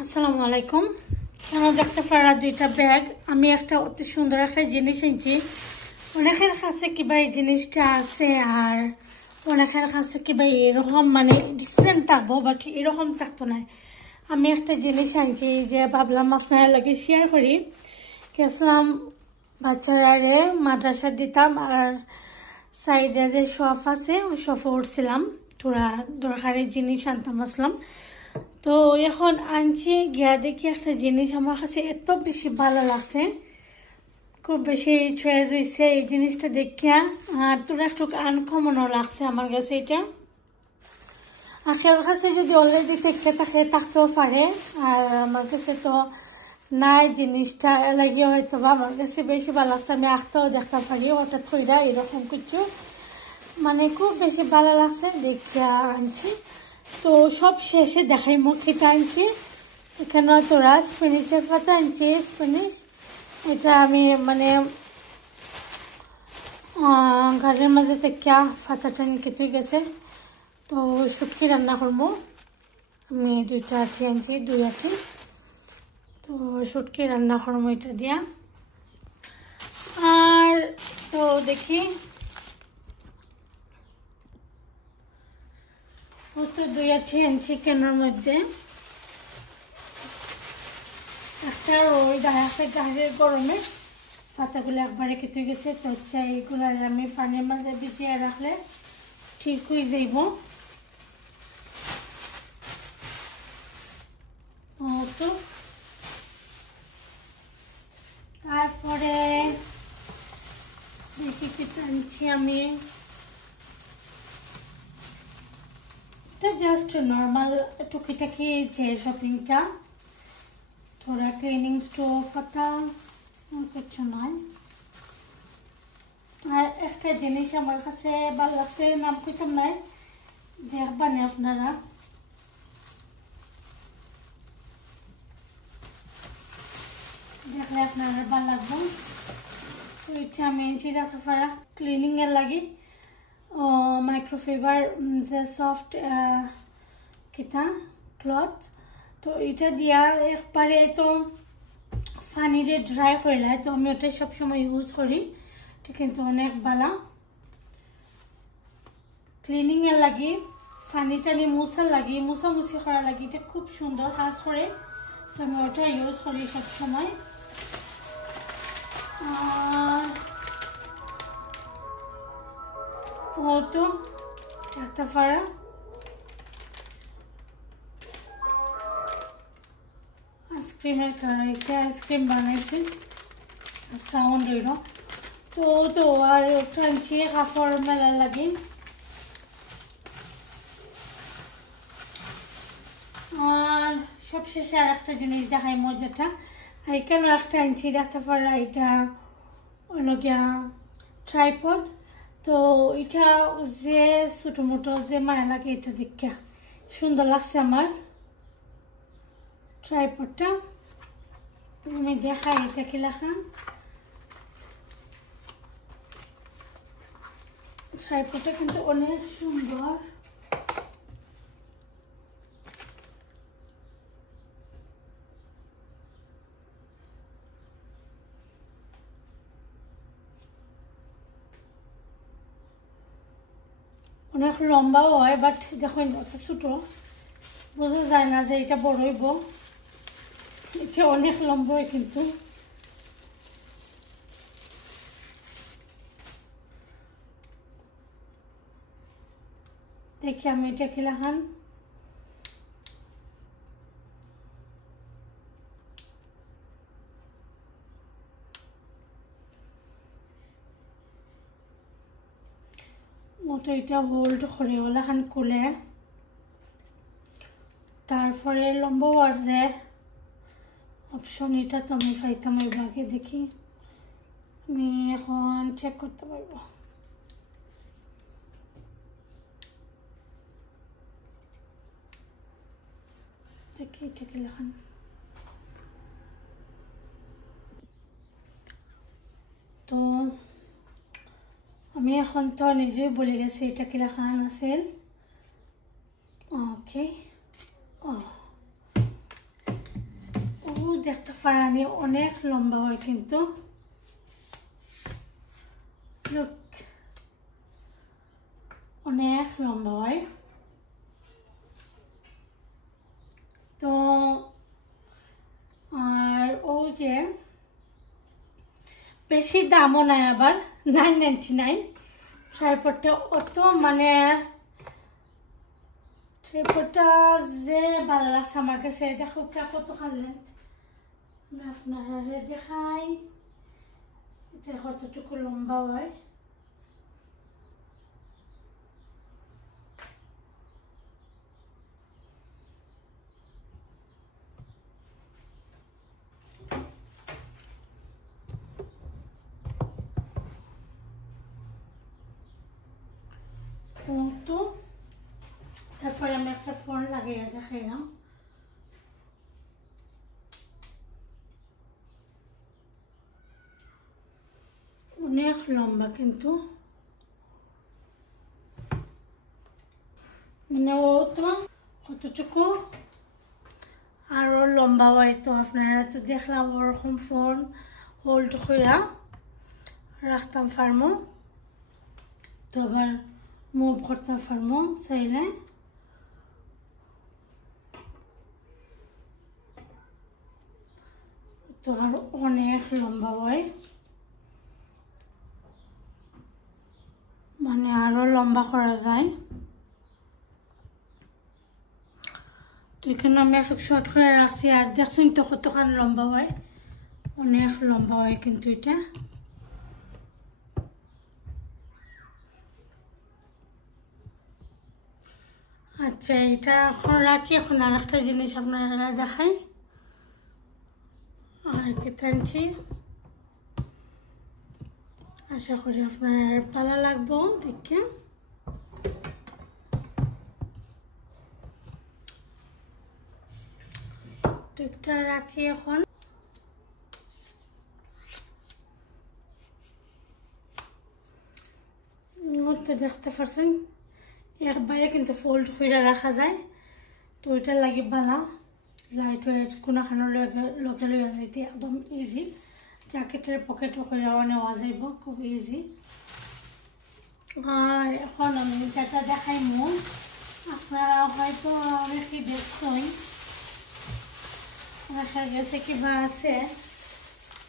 আসসালামু আলাইকুম। কেন দেখতে পারা দুইটা ব্যাগ। আমি একটা অতি সুন্দর একটা জিনিস এনেছি। অনেকের কাছে কিবা এই জিনিসটা আছে আর অনেকের কাছে কিবা এরকম মানে ডিফারেন্ট থাকবো, বাট এরকম থাকতো না। আমি একটা জিনিস আনছি যে ভাবলাম আপনার লাগে শেয়ার করি। গেছিলাম বাচ্চারারে মাদ্রাসা দিতাম আর সাইডে যে শপ আছে ওই শপে উঠছিলাম, তোরা দরকারি জিনিস আনতাম আসলাম। তো এখন আনছি, গিয়া দেখি একটা জিনিস আমার কাছে এত বেশি ভালো লাগছে, খুব বেশি চয়েস হয়েছে এই জিনিসটা দেখিয়া। আর তোরা একটু আনকমনও লাগছে আমার কাছে এটা। আখের কাছে যদি অলরেডি দেখতে থাকে থাকতেও পারে, আর আমার কাছে তো নাই জিনিসটা লাগিয়ে হয়তো বা আমার কাছে বেশি ভালো লাগছে। আমি আঁকতেও দেখতে পারি হঠাৎ কইরা এরকম কিছু, মানে খুব বেশি ভালো লাগছে দেখিয়া আনছি। তো সব শেষে দেখাই মুখ খেতে আনছি। এখানে তোরা স্পিনিচের পাতা আনছি, স্পিনিচ এটা আমি মানে ঘরের মাঝে থেকে পাতাটা কেটে গেছে। তো শুটকি রান্না করবো। আমি দুইটা আটি আনছি, দুই আটি। তো শুটকি রান্না করবো এটা দিয়া। আর তো দেখি তো দুই আটি আনছি কেনার মধ্যে। একটা ওই গাছের গরমে পাতাগুলো একবারে কেটে গেছে, তো হচ্ছে এইগুলো আমি পানির মাঝে ভিজিয়ে রাখলে ঠিক হয়ে যাইব। তো তারপরে দেখি কি আনছি আমি। এটা জাস্ট নর্মাল টুকিটাকি যে শপিংটা, থোড়া ক্লিনিং স্টোভ পাতা কিছু নয়। আর একটা জিনিস আমার কাছে ভালো লাগছে, নাম কইতাম নাই, দেখবানি আপনারা। দেখলে আপনারা ভালো লাগবে। তো এটা আমি জিরা কাপড়া ক্লিনিং এর লাগি মাইক্রোফাইবার যে সফট কিতা ক্লথ। তো এটা দিয়া একবারে তো পানিরে ড্রাই করলে, তো আমি ওটাই সবসময় ইউজ করি। এটা কিন্তু অনেক ভালো ক্লিনিং এর লাগি, পানি টানি মুছার লাগি, মুছামুছি করার লাগি এটা খুব সুন্দর কাজ করে। তো আমি ওটা ইউজ করি সবসময়। ও তো একটা পারা আইসক্রিমের করাইছে, আইসক্রিম বানাইছে, সাউন্ড হইল। তো আর ওটা আনছি কাপড় মেলার লাগে। আর সবশেষে আর একটা জিনিস দেখাই মজাটা। আর এখানে একটা আনছি দেখতে পারা, এটা হলো গিয়া ট্রাইপড। তো এটা যে ছোটো মোটো যে মায়া লাগে এটা দেখা সুন্দর লাগছে আমার ট্রাইপডটা। আমি দেখাই এটা কি লেখা। ট্রাইপডটা কিন্তু অনেক সুন্দর। অনেক লম্বাও হয়, বাট দেখুন অত ছোটো বোঝা যায় না যে এটা বড় হইব। এটা অনেক লম্বা হয় কিন্তু। দেখি আমি এটা কি লেখান। মতো এটা হোল্ড করে ওলাখান খুলে, তারপরে লম্বা হওয়ার যে অপশন এটা তো আমি পাইতাম ওই ভাগে। দেখি আমি এখন চেক করতে পারবো। দেখি এটা কি লেখান। তো আমি এখন তো নিজেই বলে গেছি এটা কি লেখা আছিল। ওকে, দেখতে পারানি অনেক লম্বা হয় কিন্তু অনেক লম্বা হয় তো আর ও যে বেশি দামও নাই আবার 999 ট্রাইপডটা অত মানে ট্রাইপডটা যে ভালো লাগছে আমার কাছে দেখো কত খালেন আমি আপনারা দেখাই এটা কতটুকু লম্বা হয় তো তারপরে আমি একটা ফোন লাগিয়ে দেখাইলাম অনেক লম্বা কিন্তু মানে ও তো কতটুকু আরো লম্বা হয় তো আপনারা তো দেখলাম ওরকম ফোন হোল্ড করে রাখতাম পারমো তো আবার মুভ করতাম পারমো চাইলে তো আর অনেক লম্বা হয় মানে আরো লম্বা করা যায় তো এখানে আমি একটু শর্ট করে রাখছি আর দেখছেন তো কতখানি লম্বা হয় অনেক লম্বা হয় কিন্তু এটা আচ্ছা এটা এখন রাখি এখন আর একটা জিনিস আপনারা দেখাই আর কি টানছি আশা করি আপনার ভালো লাগবো দেখে টুকটা রাখি এখন তো দেখতে পাচ্ছেন একবারে কিন্তু ফোল্ড করে রাখা যায় তো এটা লাগি বালা লাইট ওয়েট কোনোখানো লগে লইয়া যাইতে একদম ইজি জ্যাকেটের পকেটও করে নেওয়া যাইব খুব ইজি আর এখন আমি যেটা দেখাইমু আপনারা হয়তো অনেকেই দেখছেন দেখা গেছে কিবা আছে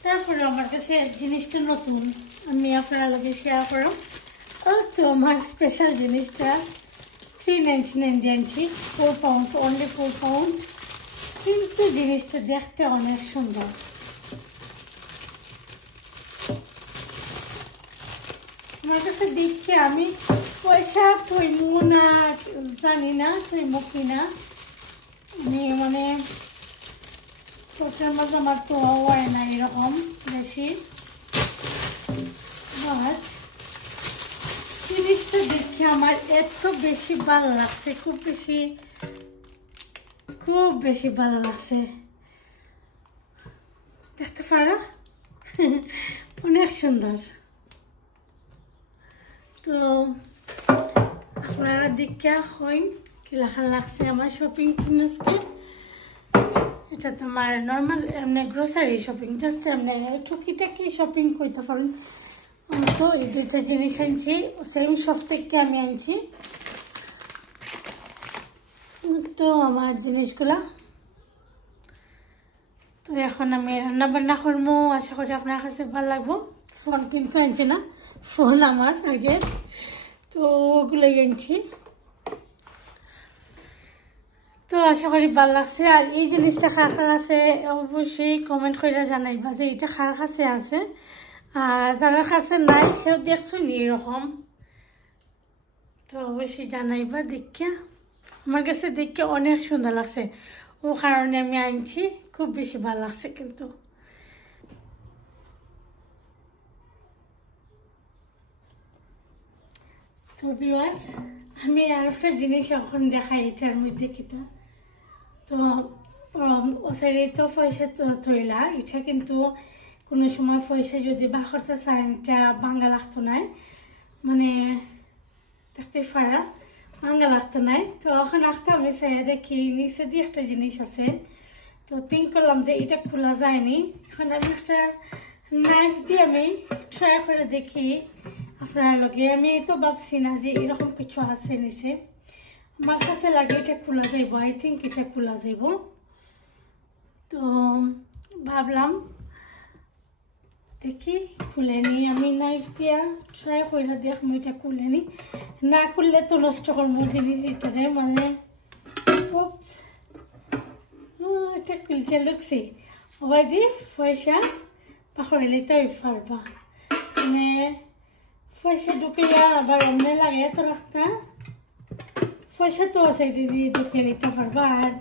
তারপরে আমার কাছে জিনিসটা নতুন আমি আপনারা লগে শেয়ার করব তো আমার স্পেশাল জিনিসটা 399 দিয়ে আনছি 4 পাউন্ড অনলি 4 পাউন্ড কিন্তু জিনিসটা দেখতে অনেক সুন্দর আমার কাছে দেখছি আমি পয়সা থইমু না জানি না থইমু কিনা আমি মানে চোখের মধ্যে আমার তো হয় না এরকম বেশি বাট জিনিসটা দেখে আমার এত বেশি ভালো লাগছে খুব বেশি ভালো লাগছে দেখতে পারো অনেক সুন্দর তো আপনারা দেখে হয় কি লেখা লাগছে আমার শপিং জিনিসকে এটা তোমার নর্মাল এমনি গ্রোসারি শপিং জাস্ট এমনি টুকিটাকি শপিং করতে পারেন তো এই দুইটা জিনিস আনছি সেম শপ থেকে আমি আনছি তো আমার জিনিসগুলা তো এখন আমি রান্না বান্না করবো আশা করি আপনার কাছে ভালো লাগবো ফোন কিন্তু আনছি না ফোন আমার আগে তো ওগুলোই আনছি তো আশা করি ভালো লাগছে আর এই জিনিসটা কার কার আছে অবশ্যই কমেন্ট করে জানাইবা যে এটা কার কাছে আছে আর যারা কাছে নাই সেও দেখছো নি এরকম তো অবশ্যই জানাইবা দেখে আমার কাছে দেখে অনেক সুন্দর লাগছে ও কারণে আমি আনছি খুব বেশি ভালো লাগছে কিন্তু তো ভিউয়ার্স আমি আর একটা জিনিস এখন দেখাই এটার মধ্যে কিতা তো ও সাইডে তো পয়সা থইলা এটা কিন্তু কোনো সময় পয়সা যদি বাখরতে চান এটা বাঙ্গা লাগতো নাই মানে দেখতে পারা বাঙ্গা লাগতো নাই তো এখন একটা আমি চাই দেখি নিচে দিয়ে একটা জিনিস আছে তো থিঙ্ক করলাম যে এটা খোলা যায়নি, এখন আমি একটা নাইফ দিয়ে আমি ট্রাই করে দেখি আপনার লগে। আমি তো ভাবছি না যে এরকম কিছু আছে নিচে, আমার কাছে লাগে এটা খোলা যাইব, আই থিঙ্ক এটা খোলা যাইব। তো ভাবলাম দেখি খুলে নিই, আমি নাইফ দিয়া ট্রাই করে দেখ এটা খুলে নিই, না খুললে তো নষ্ট করবো জিনিস এটারে, মানে এটা খুলছে লুকছি ওই দি পয়সা পাখড়িলে তো পারবা, মানে পয়সা ঢুকিয়া আবার অমনে লাগে তো রাখতা, পয়সা তো সাইডে দিয়ে ঢুকিয়ে নিতে পারবা। আর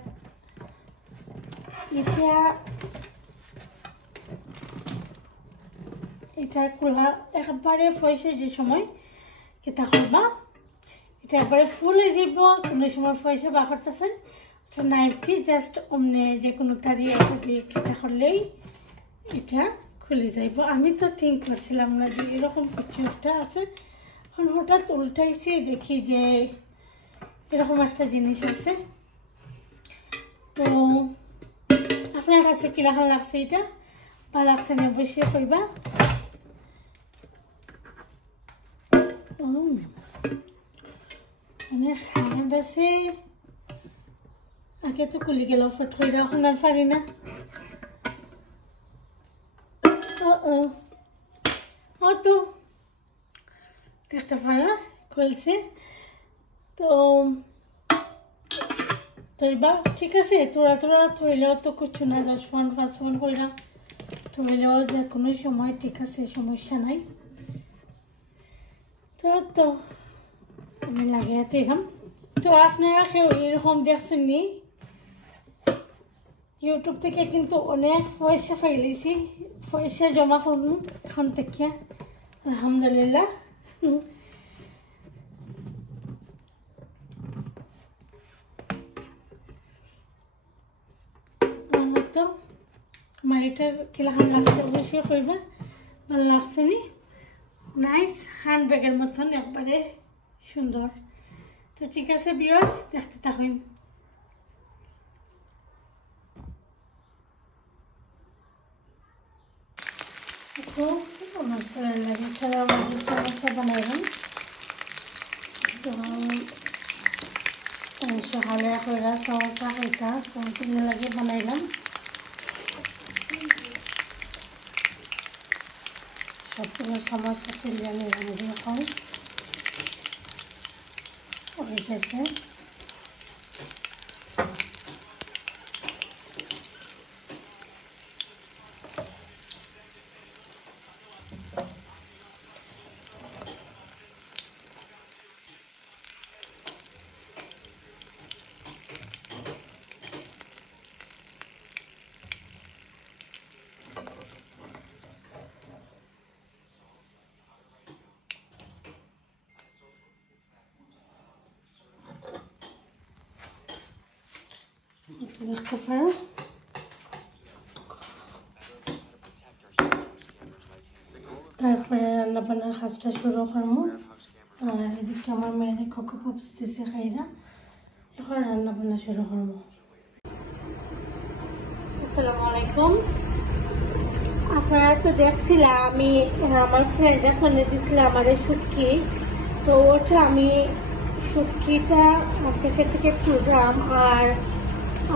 এটা খোলা একবারে পয়সা যে সময় কেতা করবা, এটা একবারে ফুল হয়ে যাব, কোনো সময় পয়সা বা করতেছেন এটা নাইফ দিয়ে জাস্ট অমনে যে কোনো তারি একটা দিয়ে কেতা করলেই এটা খুলে যাইব। আমি তো থিঙ্ক করছিলাম না যে এরকম কিছু একটা আছে, এখন হঠাৎ উল্টাইছি দেখি যে এরকম একটা জিনিস আছে। তো আপনার কাছে কিরকম লাগছে, এটা বা লাগছে না অবশ্যই কইবা। অনেক হ্যান্ড আছে, আগে তো খুলে গেল ফট করে, এখন আর পারি না। ও তো দেখতে পারা খুলছে। তো তৈবা ঠিক আছে, তোরা থইলেও তো কিছু না, 10 ফোন 5 ফোন কইরা থইলেও যে কোনো সময় ঠিক আছে, সমস্যা নাই। তো আমি লাগিয়ে দিলাম। তো আপনারা কেউ এরকম দেখছেন নি? ইউটিউব থেকে কিন্তু অনেক পয়সা পাইলেছি, পয়সা জমা করুন এখন থেকে আলহামদুলিল্লাহ। তো আমার এটা কিরকম লাগছে অবশ্যই কইবা, ভালো লাগছে নি? নাইস হ্যান্ড ব্যাগের মতন একবারে সুন্দর। তো ঠিক আছে ভিউয়ার্স, দেখতে থাকুন। তো আমার ছেলের লাগে খেলা আমাদের সমস্যা বানাইলাম। তো সকালে কইরা সমস্যা খাইতা তো তিনি লাগে বানাইলাম। সবগুলো সমস্যা তুলে আমি এখন হয়ে গেছে। দেখতে পারো তারপরে রান্না বান্নার কাজটা শুরু করবো। আর এদিকে আমার মেয়েরা কোকো পপস দিছে খাইরা, এখন রান্না বান্না শুরু করবো। আসসালামু আলাইকুম। আপনারা তো দেখছিলাম আমি আমার ফ্রেন্ডের সঙ্গে দিয়েছিলাম আমার শুটকি, তো ওটা আমি শুটকিটা প্যাকেট থেকে তুললাম। আর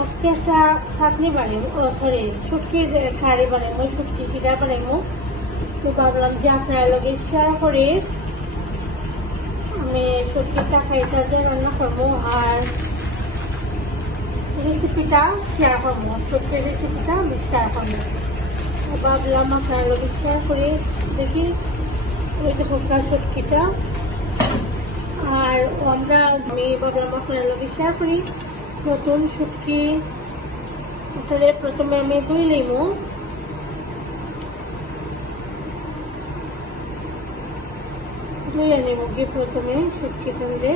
আজকে একটা চাটনি বানাবো, সরি শুটকির কারি বানাবো, শুটকি সিডা বানাবো। তো ভাবলাম যে আপনার লগে শেয়ার করে আমি শুটকিটা খাইটা যে রান্না করবো আর রেসিপিটা শেয়ার করবো, শুটকির রেসিপিটা আমি শেয়ার করবো। তো ভাবলাম আপনার লগে শেয়ার করে দেখি ওই যে শুটকিটা। আর আমি ভাবলাম আপনার লগে শেয়ার করি নতুন শুটকি। তাহলে প্রথমে আমি ধুই নিব, ধুয়ে নেব গিয়ে প্রথমে শুটকি তুলে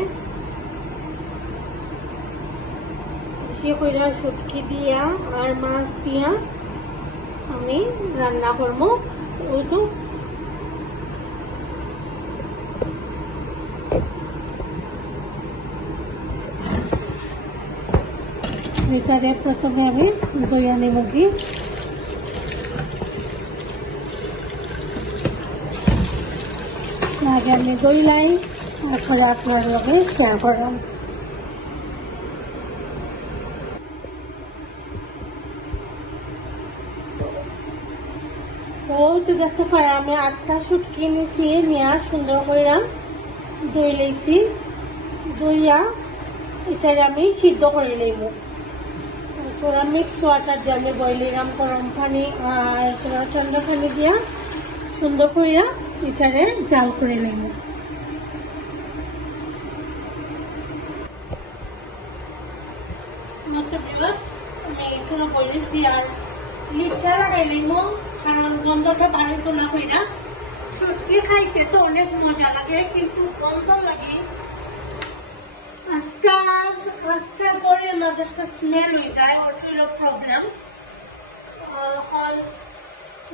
বেশি করে শুটকি দিয়া আর মাছ দিয়া আমি রান্না করবো। ওই তো এটারে প্রথমে আমি দইয়া নেব কি আগে আমি দইলাই তারপরে আপনার লগে শেয়ার করলাম। তো দেখতে পারে আমি 8টা শুটকি নিয়েছি, নিয়ে সুন্দর করে দই লাইছি, দইয়া এটারে আমি সিদ্ধ করে নেব। তোরা মিক্স ওয়াটার দিয়ে আমি বইলাম গরম পানি আর তোরা ঠান্ডা পানি দিয়া সুন্দর করে এটারে জাল করে নেব। আমি এখানে বলেছি আর লিস্টটা লাগাই নেব, কারণ গন্ধটা বাড়িত না হয় না। শুটকি খাইতে তো অনেক মজা লাগে, কিন্তু গন্ধ লাগে আস্তে পরে মাঝে একটা স্মেল হয়ে যায়, ওটার প্রবলেম।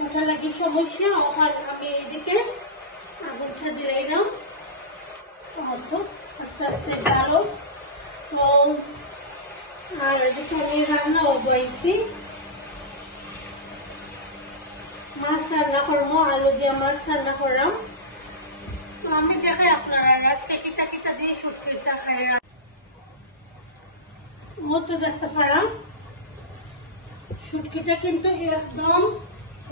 ওটা লাগে সমস্যা। আমি এদিকে আগুনটা দিলাম, আস্তে আস্তে জালো। তো আর এদিকে আমি রান্নাও বইছি, মাছ রান্না করবো, আলু দিয়ে মাছ রান্না করলাম। আমি দেখাই আপনারা আজকে কিটা কিটা দিয়ে শুটকিটা খাই। ও তো দেখতে পারাম শুটকিটা কিন্তু একদম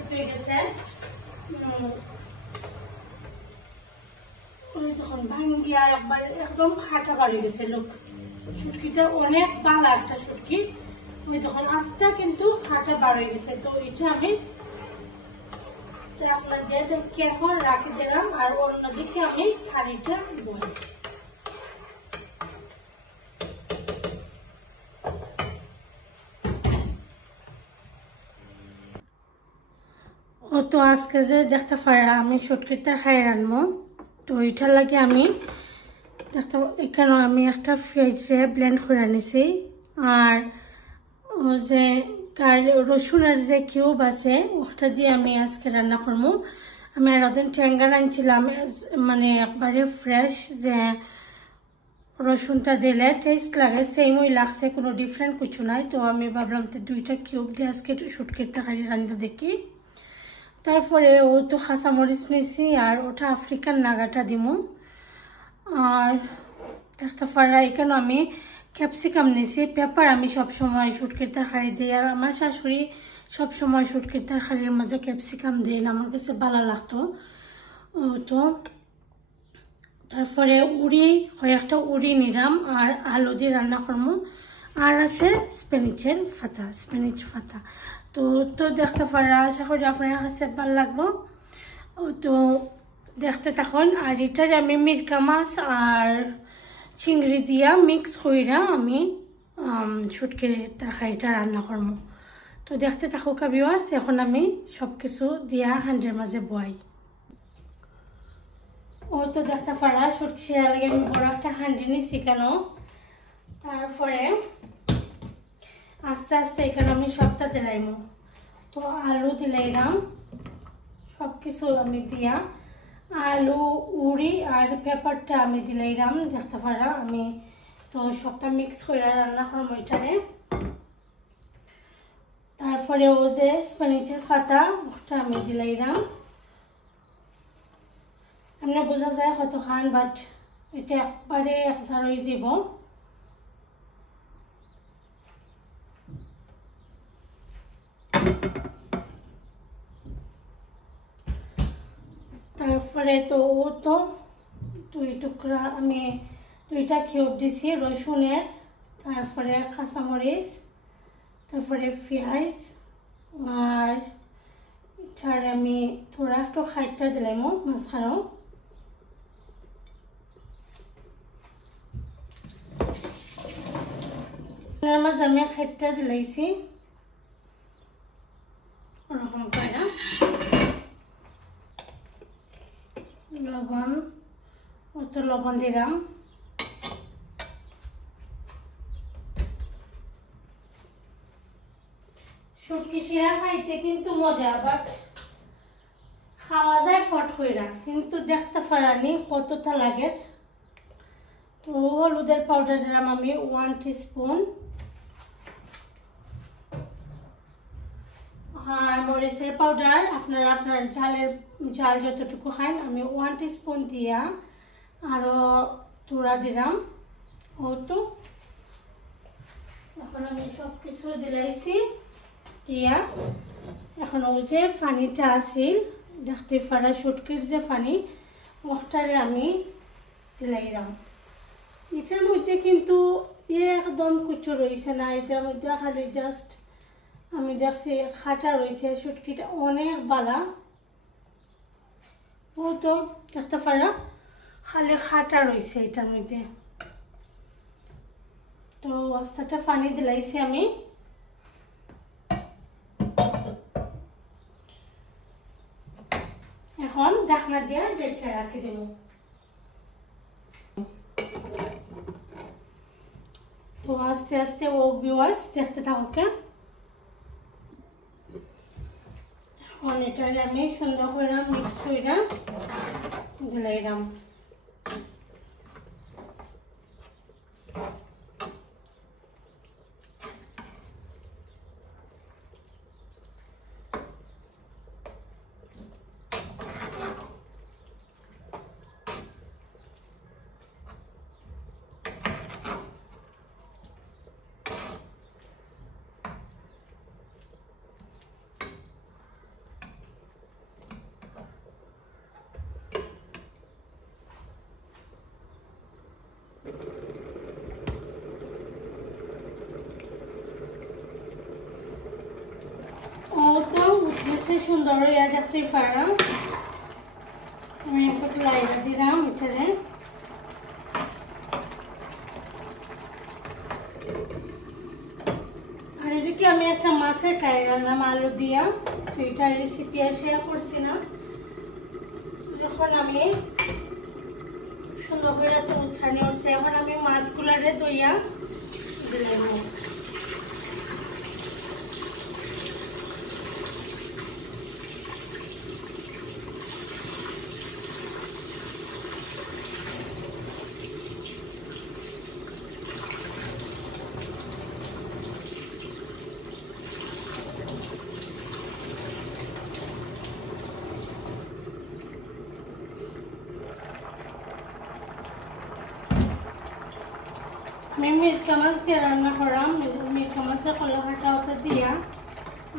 হয়ে গেছে, তখন ভাঙ্গিয়া একবার একদম খাটা বাড়ি গেছে। লোক শুটকিটা অনেক ভালো একটা শুটকি, ওই তখন আস্তে কিন্তু খাটা বাড়ি গেছে। তো এটা আমি আপনার দিয়ে কেমন রাখি দিলাম, আর অন্যদিকে আমি খানিটা বই। ও তো আজকে যে দেখতে পারে আমি শুটকিটা খাই রানবো, তো এটার লাগে আমি দেখতে এখানে আমি একটা পেঁয়াজে ব্লেন্ড করে নিছি, আর ও যে রসুনের যে কিউব আছে ওটা দিয়ে আমি আজকে রান্না করবো। আমি আর ওদিন ট্যাঙ্গার আনছিলাম, মানে একবারে ফ্রেশ, যে রসুনটা দিলে টেস্ট লাগে, সেমই লাগছে, কোনো ডিফারেন্ট কিছু নাই। তো আমি ভাবলাম তো 2টা কিউব দিয়ে আজকে শুটকির তরকারি রান্না দেখি। তারপরে ও তো কাঁচামরিচ নিয়েছি, আর ওটা আফ্রিকান নাগাটা দিমু। আর দেখতে পারা এখানে আমি ক্যাপসিকাম নিয়েছি, পেপার আমি সবসময় শুটকির তরকারি দিই, আর আমার শাশুড়ি সবসময় শুটকির তরকারির মাঝে ক্যাপসিকাম দিই, আমার কাছে ভালো লাগতো। তো তারপরে কয়েকটা উড়ি নিলাম, আর আলু দিয়ে রান্না করবো, আর আছে স্পিনিচ ফাতা। তো দেখতে পারা, আশা করি আপনার কাছে ভালো লাগবো। তো দেখতে থাকুন। আর এটারে আমি মিরকা মাছ আর চিংড়ি দিয়া মিক্স কইরা আমি শুটকির তরকারিটা রান্না করবো। তো দেখতে থাকুক ভিউয়ার্স। এখন আমি সব কিছু দিয়া হাঁড়ির মাঝে বয়াই। ও তো দেখতে পারা শুটকি সেরা লাগে আমি বড় একটা হাঁড়ি নিছি কেন। তারপরে আস্তে আস্তে এখানে আমি সবটা দিলাইম। তো আলু দিলাইলাম, সব কিছু আমি দিয়া আলু উড়ি আর পেপারটা আমি দিলাইলাম। দেখতে পারা আমি তো সবটা মিক্স করে রান্না করবো এটারে। তারপরে ও যে স্পিনিচের পাতা ওটা আমি দিলাইলাম। এমনি বোঝা যায় হয়তো খান, বাট এটা একবারে একসার হয়ে যাব। তারপরে তো ও তো 2 টুকরা আমি 2টা কিউব দিছি রসুনের, তারপরে কাঁচামরিচ, তারপরে পেঁয়াজ, আর এটারে আমি থোড়া একটু খাইটা দিলাম মাঝখানেও। মাঝে আমি খাইটা দিলাইছি ওরকম করে না। লবণ, অত লবণ দিলাম। শুটকি শিরা খাইতে কিন্তু মজা, বাট খাওয়া যায় ফট কইরা, কিন্তু দেখতে পারানি কতটা লাগে। তো হলুদের পাউডার দিলাম আমি 1 টিস্পুন, আর মরিচের পাউডার আপনারা আপনার ঝাল যতটুকু খান আমি 1 টিস্পুন দিয়া আরো তুরা দিলাম ও তো এখন আমি সব কিছু দিলাইছি দিয়া এখন ওই যে পানিটা আছিল দেখতে পারা শুটকির যে পানি ওটারে আমি দিলাইলাম এটার মধ্যে কিন্তু একদম কিছু রয়েছে না এটার মধ্যে খালি জাস্ট আমি দেখছি খাটা রয়েছে শুটকিটা অনেক বালা ও তো দেখতে পারা খালি খাটা রয়েছে এটার মধ্যে তো অস্তাটা পানি দিলাইছি আমি এখন ঢাকনা দিয়ে ঢেকে রাখি দেব তো আস্তে আস্তে ও ভিউয়ার্স দেখতে থাকুক এখন এটারে আমি সুন্দর করে মিক্স করে দিলাইলাম উঠেছে সুন্দর হইয়া দেখতেই পারলাম আমি একটু লাইটা দিলাম এটারে আর এদিকে আমি একটা মাছের কারি রান্নাম আলু দিয়া তো এটার রেসিপি আর শেয়ার করছি না যখন আমি সুন্দর করে তো উঠানি উঠছে এখন আমি মাছগুলারে দইয়া দিলাম আমি মিরকা মাছ দিয়ে রান্না করলাম মিরকা মাছের কলাকাটা ওটা দিয়া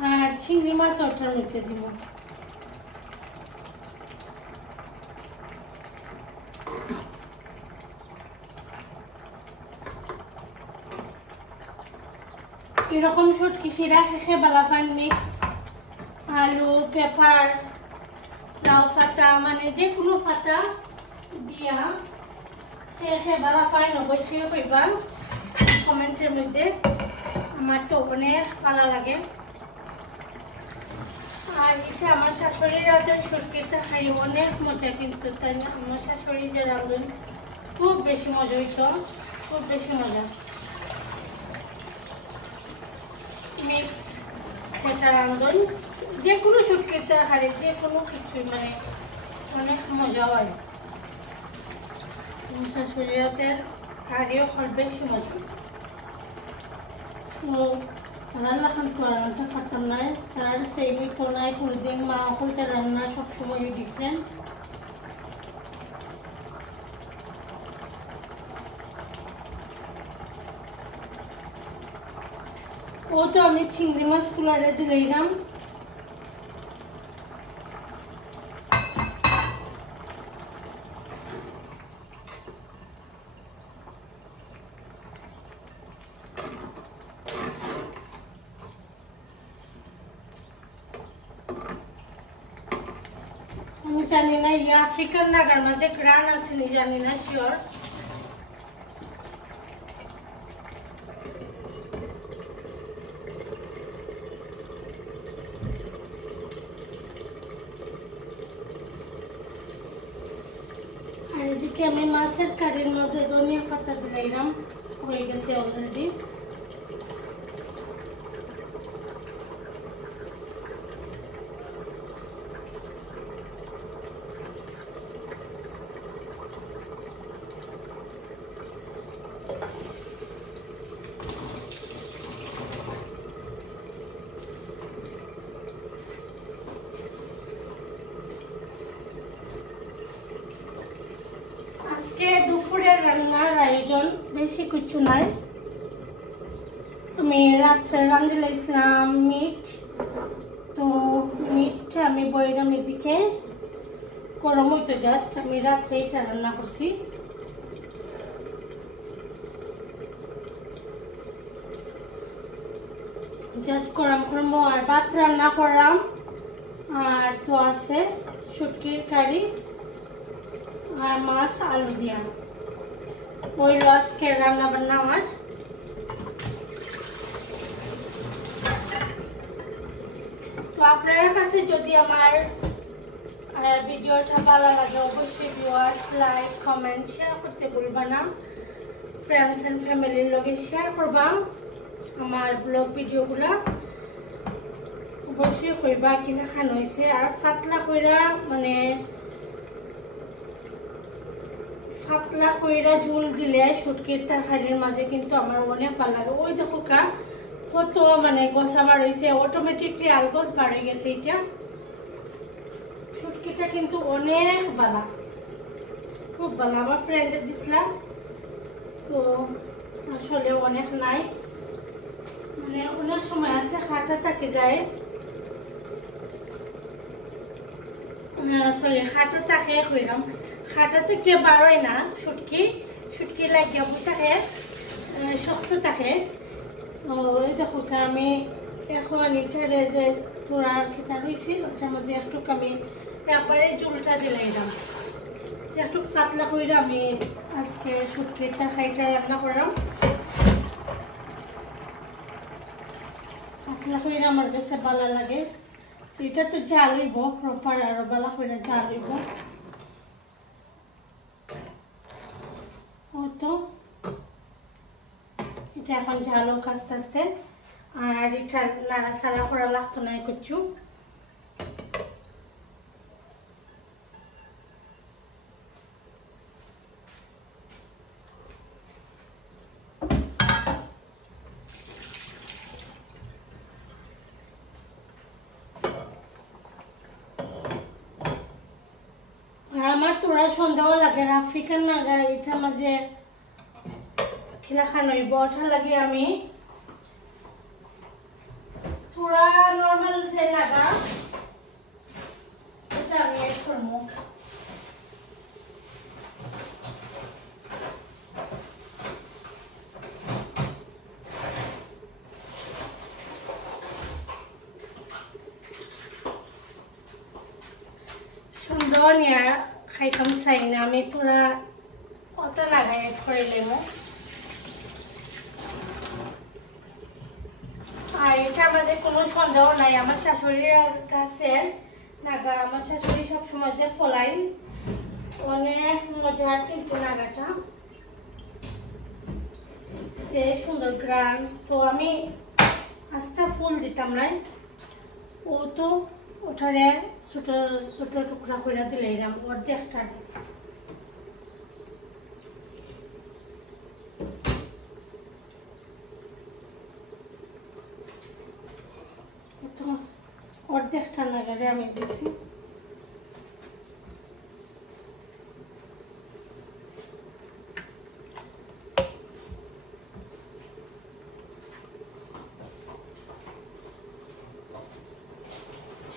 আর চিংড়ি মাছ ওটার মধ্যে দিব এরকম শুটকি শিরা খেয়ে বালাফান মিক্স আলু পেপার লাউ পাতা মানে যে কোনো পাতা দিয়া খেয়ে বালাফান অবশ্যই কইবা কমেন্টের মধ্যে আমার তো অনেক ভালো লাগে আর এটা আমার শাশুড়ির রাতের শুটকিটা খাই অনেক মজা কিন্তু তাই না আমার শাশুড়ি যে রাঁধুন খুব বেশি মজা হইতো খুব বেশি মজা মিক্স এটা রাঁধুন যে কোনো শুটকিটা খাই যে কোনো কিছুই মানে অনেক মজা হয় আমার শাশুড়ির রাতের কারিও খুব বেশি মজা ও রান্না খান তো রান্নাটা খাতাম নাই তার সেই তো নাই কোনোদিন মা অকলতে রান্না সবসময় ডিফারেন্ট ও তো আমি চিংড়ি মাছগুলারে দিলাম আমি জানি না এই আফ্রিকান নাগার মাঝে গ্রান আছে নি জানি না শিওর আর এদিকে আমি মাছের কারির মাঝে ধনিয়া পাতা দিলাম হয়ে গেছে অলরেডি আজকে দুপুরের রান্নার আয়োজন বেশি কিছু নাই। আমি রাত্রে রাঁধিলাম মিট, তো মিটটা আমি বইলাম এদিকে গরম হইতো, জাস্ট আমি রাত্রে এটা রান্না করছি। জাস্ট গরম করবো আর ভাত রান্না করলাম। আর তো আছে শুটকির কারি আর মাছ আলু দিয়া, ওই আজকের রান্না বান্না আমার। তো আপনার কাছে যদি আমার ভিডিওটা ভালো লাগে অবশ্যই ভিউয়ার্স লাইক কমেন্ট শেয়ার করতে ভুলবা না। ফ্রেন্ডস এন্ড ফ্যামিলির লগে শেয়ার করবা। আমার ব্লগ ভিডিওগুলা অবশ্যই কইবা কিনা খান হয়েছে। আর পাতলা কইরা মানে পাতলা কইরা ঝোল দিলে শুটকির তরকারির মাঝে কিন্তু আমার অনেক ভালো লাগে। ওই দেখো কা কত মানে গোসা বার হয়েছে, অটোমেটিকলি আলগোস বার হয়ে গেছে। এটা শুটকিটা কিন্তু অনেক ভালো, খুব ভালো। আমার ফ্রেন্ডে দিছিলাম, তো আসলে অনেক নাইস। মানে অনেক সময় আছে খাটা থাকে যায়, আসলে খাটা থাকে কইলাম, খাটা থেকে বাড়ায় না শুটকি, শুটকি লাগিয়া বই থাকে, শক্ত থাকে। তো ওই দেখো আমি এখন এটারে যে তোরার খেতা রয়েছিল ওটার মধ্যে একটু আমি একবারে জলটা দিলাম, একটু পাতলা করে আমি আজকে শুটকির তরকারিটা রান্না করলাম। পাতলা করে আমার কাছে ভালো লাগে। তো এটা তো জাল হইব প্রপার, আরো ভালো করে জাল হইব। ও তো এটা এখন জাল হোক আস্তে আস্তে। আর এটা নাড়াচাড়া করা লাগতো না কিছু। আমার তোরা সন্ধ্যাও লাগে আফ্রিকান নাগা এটার মাঝে খেলা খান হইব, ওটার লাগে আমি তোরা নর্মাল যে নাগা এটা আমি এড করবো। সুন্দর নিয়ে খাইতাম চাই না আমি, তোরা কত লাগাই এড করে নেব। আর এটা আমাদের কোনো সন্দেহ নাই, আমার শাশুড়ির কাছে নাগা আমার শাশুড়ি সবসময় যে ফলাই, অনেক মজার কিন্তু নাগাটা, যে সুন্দর গ্রান। তো আমি আস্তা ফুল দিতাম নাই, ও তো ওঠারে ছোট ছোট টুকরা করে দিলাম অর্ধেকটা। অর্ধেকটা নাগারে আমি দিছি।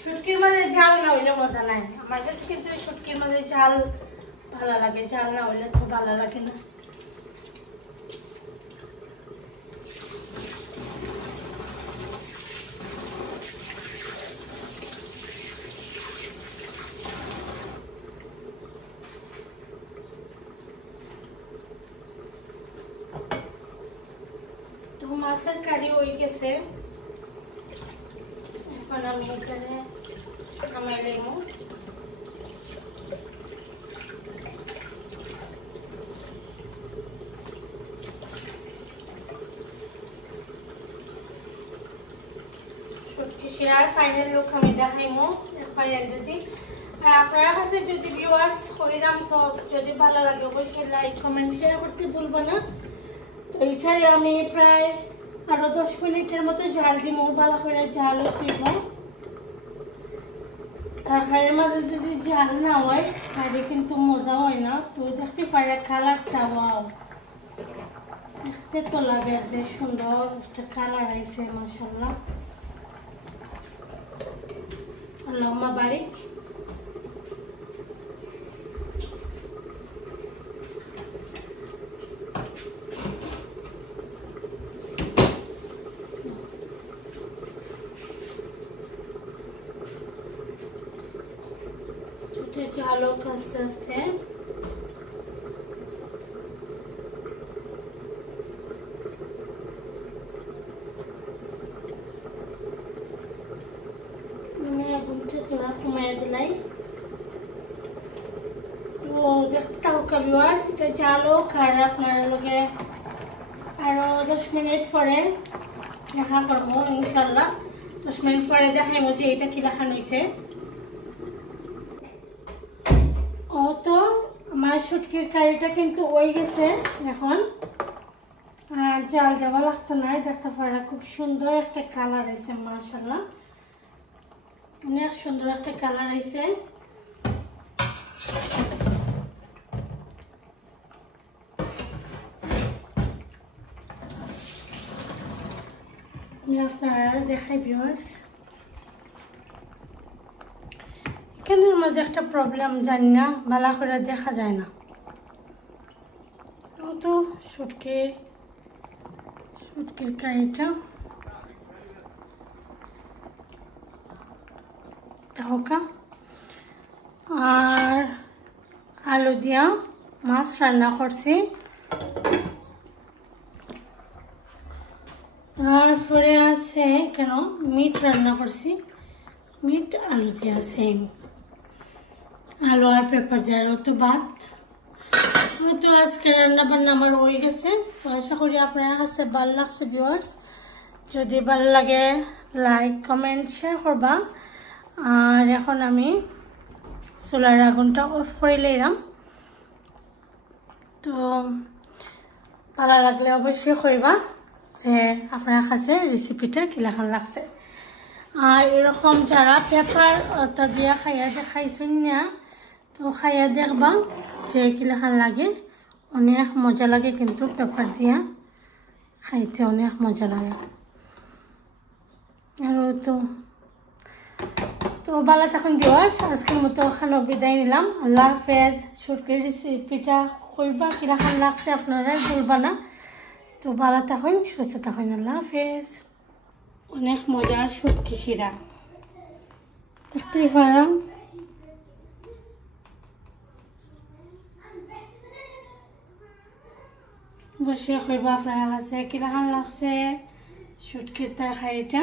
শুটকির মাঝে ঝাল না হইলে মজা নাই আমার কাছে, কিন্তু শুটকির মাঝে ঝাল ভালো লাগে, ঝাল না হইলে তো ভালো লাগে না। তো মাছের কারি হয়ে গেছে, এখন আমি এখানে আমার লেবু শুটকি শিরার ফাইনাল লুক আমি দেখাইমু ফাইনাল যদি। আর আপনার কাছে যদি ভিউয়ার্স করিলাম, তো যদি ভালো লাগে অবশ্যই লাইক কমেন্ট শেয়ার করতে ভুলবো না। তো এইটারে আমি প্রায় আরো 10 মিনিটের মতো জাল দিব, ভালো করে জাল দিব। তরকারির মাঝে যদি ঝাল না হয় তাহলে কিন্তু মজা হয় না। তো দেখতে পারে কালারটা, ওয়াও, দেখতে তো লাগে যে সুন্দর একটা কালার আইছে, মাশাআল্লাহ, আল্লাহুম্মা বারিক। চালো আস্তে আস্তে আগুনটা তোরা কমাইয়া দিলাই। ও দেখতে থাকো ভিউয়ার্স, এটা চালো আর আপনার লগে আরো 10 মিনিট পরে দেখা করবো ইনশাল্লাহ। 10 মিনিট পরে দেখাইব যে এটা কি রাখানো হয়েছে। ও তো আমার শুটকির কারিটা কিন্তু হয়ে গেছে এখন, আর জাল দেওয়া লাগতো না। দেখতে পারা খুব সুন্দর একটা কালার আছে, মাশাআল্লাহ, অনেক সুন্দর একটা কালার আছে। আমি আপনারা দেখাই ভিউয়ার্স। এখানের মাঝে একটা প্রবলেম, জানি না, ভালো করে দেখা যায় না। তো শুটকির কারিটা ঢাকা আর আলু দিয়া মাছ রান্না করছি। তারপরে আছে কেন মিট রান্না করছি, মিট আলু দিয়া, সেম আলু আর পেপার দিয়ে, আর তো ভাত। তো আজকে রান্না বান্না আমার হয়ে গেছে। তো আশা করি আপনার কাছে ভালো লাগছে ভিউয়ার্স। যদি ভালো লাগে লাইক কমেন্ট শেয়ার করবা। আর এখন আমি চুলার আগুনটা অফ করে লইলাম। তো ভালো লাগলে অবশ্যই কইবা যে আপনার কাছে রেসিপিটা কিলাখান লাগছে। আর এরকম যারা পেপার ওটা দিয়া খাইয়া দেখাইছেন না, তো খাইয়া দেখবা যে কিলাখান লাগে। অনেক মজা লাগে কিন্তু পেপার দিয়া খাইতে অনেক মজা লাগে। আর তো ভালো থাকুন ভিউয়ার্স, আজকের মতো ওখানে বিদায় নিলাম। আল্লাহ হাফেজ। শুটকির রেসিপিটা কইবা কিরকম লাগছে আপনারা বলবা না। তো ভালো থাকুন, সুস্থ থাকুন, আল্লাহ হাফেজ। অনেক মজার শুটকি শিরা দেখতেই পারেন। বসে কইবা আপনার কাছে কিরকম লাগছে শুটকির তরকারিটা।